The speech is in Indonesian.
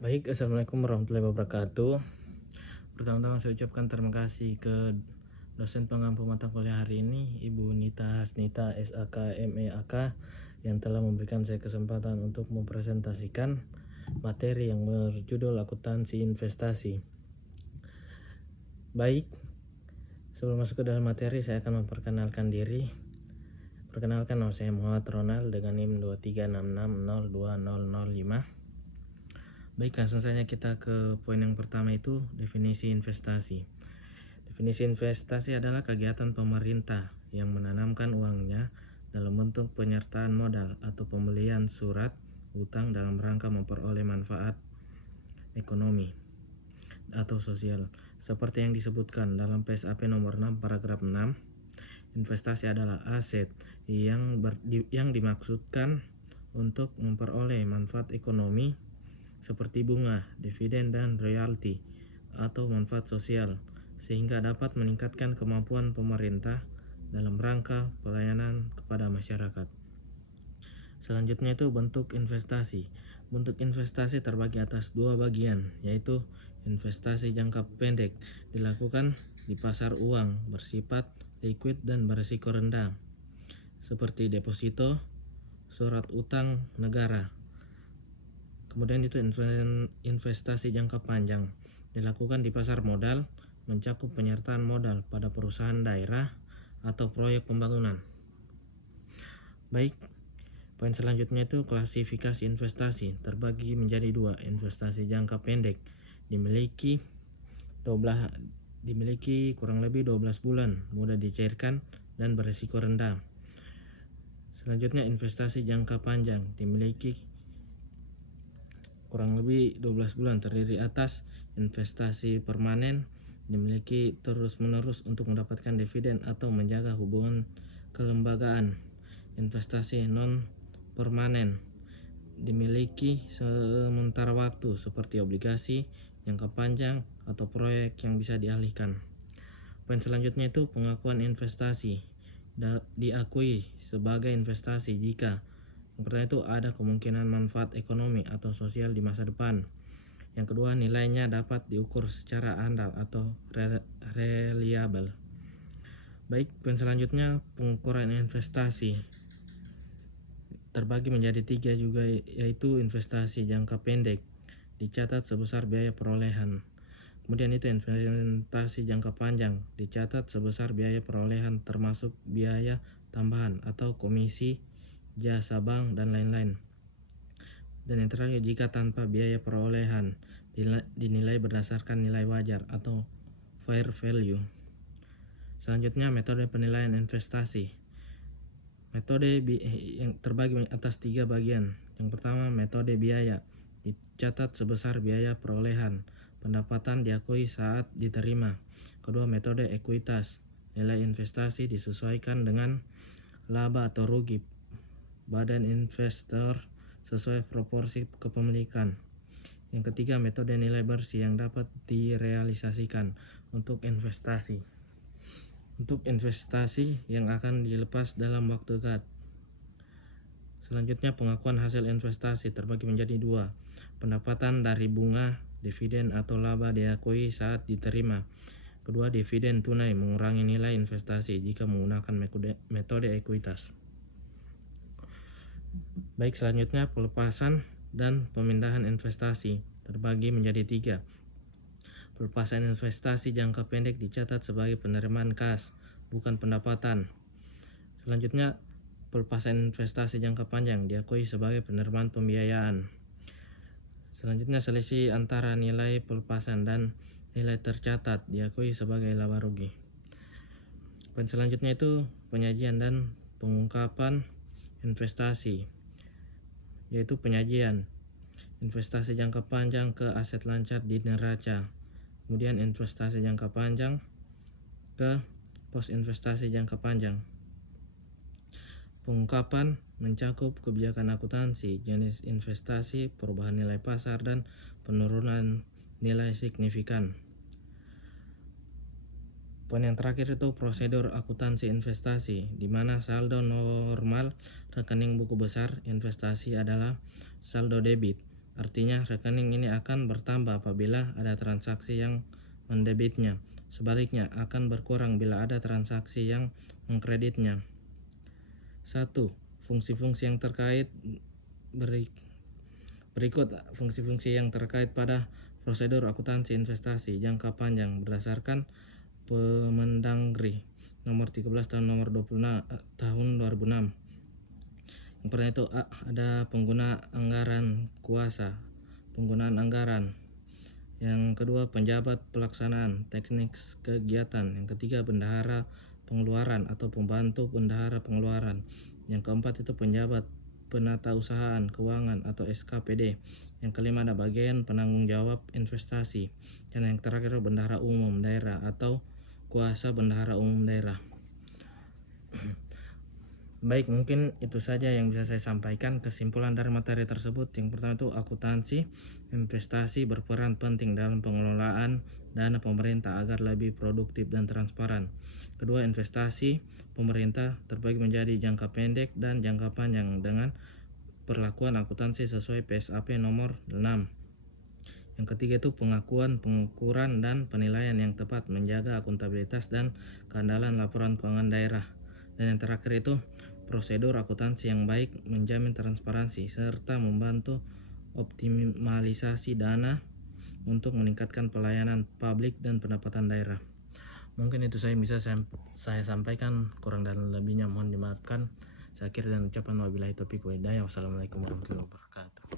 Baik, assalamualaikum warahmatullahi wabarakatuh. Pertama-tama saya ucapkan terima kasih ke dosen pengampu mata kuliah hari ini, Ibu Nita Hasnita SAK MEAK, yang telah memberikan saya kesempatan untuk mempresentasikan materi yang berjudul akuntansi investasi. Baik, sebelum masuk ke dalam materi saya akan memperkenalkan diri. Perkenalkan, nama saya Muhammad Ronald dengan NIM 236602005. Baik, langsung saja kita ke poin yang pertama, itu definisi investasi. Definisi investasi adalah kegiatan pemerintah yang menanamkan uangnya dalam bentuk penyertaan modal atau pembelian surat utang dalam rangka memperoleh manfaat ekonomi atau sosial. Seperti yang disebutkan dalam PSAP nomor 6 paragraf 6, investasi adalah aset yang dimaksudkan untuk memperoleh manfaat ekonomi seperti bunga, dividen, dan royalti atau manfaat sosial, sehingga dapat meningkatkan kemampuan pemerintah dalam rangka pelayanan kepada masyarakat. Selanjutnya itu bentuk investasi. Bentuk investasi terbagi atas dua bagian, yaitu investasi jangka pendek dilakukan di pasar uang bersifat liquid dan berisiko rendah, seperti deposito, surat utang negara. Kemudian itu investasi jangka panjang dilakukan di pasar modal, mencakup penyertaan modal pada perusahaan daerah atau proyek pembangunan. Baik, poin selanjutnya itu klasifikasi investasi terbagi menjadi dua. Investasi jangka pendek dimiliki kurang lebih 12 bulan, mudah dicairkan dan berisiko rendah. Selanjutnya investasi jangka panjang dimiliki kurang lebih 12 bulan, terdiri atas investasi permanen, dimiliki terus-menerus untuk mendapatkan dividen atau menjaga hubungan kelembagaan. Investasi non permanen dimiliki sementara waktu seperti obligasi jangka panjang atau proyek yang bisa dialihkan. Poin selanjutnya itu pengakuan investasi diakui sebagai investasi jika karena itu ada kemungkinan manfaat ekonomi atau sosial di masa depan. Yang kedua, nilainya dapat diukur secara andal atau reliable. Baik, poin selanjutnya pengukuran investasi terbagi menjadi tiga juga, yaitu investasi jangka pendek dicatat sebesar biaya perolehan. Kemudian itu investasi jangka panjang dicatat sebesar biaya perolehan termasuk biaya tambahan atau komisi, jasa bank, dan lain-lain. Dan yang terakhir, jika tanpa biaya perolehan dinilai berdasarkan nilai wajar atau fair value. Selanjutnya, metode penilaian investasi. Metode yang terbagi atas tiga bagian. Yang pertama, metode biaya dicatat sebesar biaya perolehan pendapatan diakui saat diterima. Kedua, metode ekuitas, nilai investasi disesuaikan dengan laba atau rugi badan investor sesuai proporsi kepemilikan. Yang ketiga, metode nilai bersih yang dapat direalisasikan untuk investasi yang akan dilepas dalam waktu dekat. Selanjutnya, pengakuan hasil investasi terbagi menjadi dua. Pendapatan dari bunga, dividen atau laba diakui saat diterima. Kedua, dividen tunai mengurangi nilai investasi jika menggunakan metode ekuitas. Baik, selanjutnya pelepasan dan pemindahan investasi terbagi menjadi tiga. Pelepasan investasi jangka pendek dicatat sebagai penerimaan kas, bukan pendapatan. Selanjutnya, pelepasan investasi jangka panjang diakui sebagai penerimaan pembiayaan. Selanjutnya, selisih antara nilai pelepasan dan nilai tercatat diakui sebagai laba rugi. Poin selanjutnya itu penyajian dan pengungkapan investasi, yaitu penyajian investasi jangka panjang ke aset lancar di neraca, kemudian investasi jangka panjang ke pos investasi jangka panjang. Pengungkapan mencakup kebijakan akuntansi, jenis investasi, perubahan nilai pasar, dan penurunan nilai signifikan. Poin yang terakhir itu prosedur akuntansi investasi, di mana saldo normal rekening buku besar investasi adalah saldo debit, Artinya rekening ini akan bertambah apabila ada transaksi yang mendebitnya. Sebaliknya akan berkurang bila ada transaksi yang mengkreditnya. 1. Fungsi-fungsi yang terkait berikut fungsi-fungsi yang terkait pada prosedur akuntansi investasi jangka panjang berdasarkan Permendagri nomor 13 tahun nomor 26 tahun 2006. Yang pertama itu ada penggunaan anggaran. Yang kedua penjabat pelaksanaan teknik kegiatan. Yang ketiga bendahara pengeluaran atau pembantu bendahara pengeluaran. Yang keempat itu penjabat penata usahaan keuangan atau SKPD. Yang kelima ada bagian penanggung jawab investasi. Dan yang terakhir bendahara umum daerah atau kuasa bendahara umum daerah. Baik, mungkin itu saja yang bisa saya sampaikan. Kesimpulan dari materi tersebut, yang pertama itu akuntansi investasi berperan penting dalam pengelolaan dana pemerintah agar lebih produktif dan transparan. Kedua, investasi pemerintah terbagi menjadi jangka pendek dan jangka panjang dengan perlakuan akuntansi sesuai PSAP nomor 6. Yang ketiga itu pengakuan, pengukuran, dan penilaian yang tepat menjaga akuntabilitas dan keandalan laporan keuangan daerah. Dan yang terakhir itu prosedur akuntansi yang baik menjamin transparansi serta membantu optimalisasi dana untuk meningkatkan pelayanan publik dan pendapatan daerah. Mungkin itu saya bisa saya sampaikan, kurang dan lebihnya mohon dimaafkan. Saya akhiri dan ucapan wabillahi taufiq wa hidayah. Wassalamualaikum warahmatullahi wabarakatuh.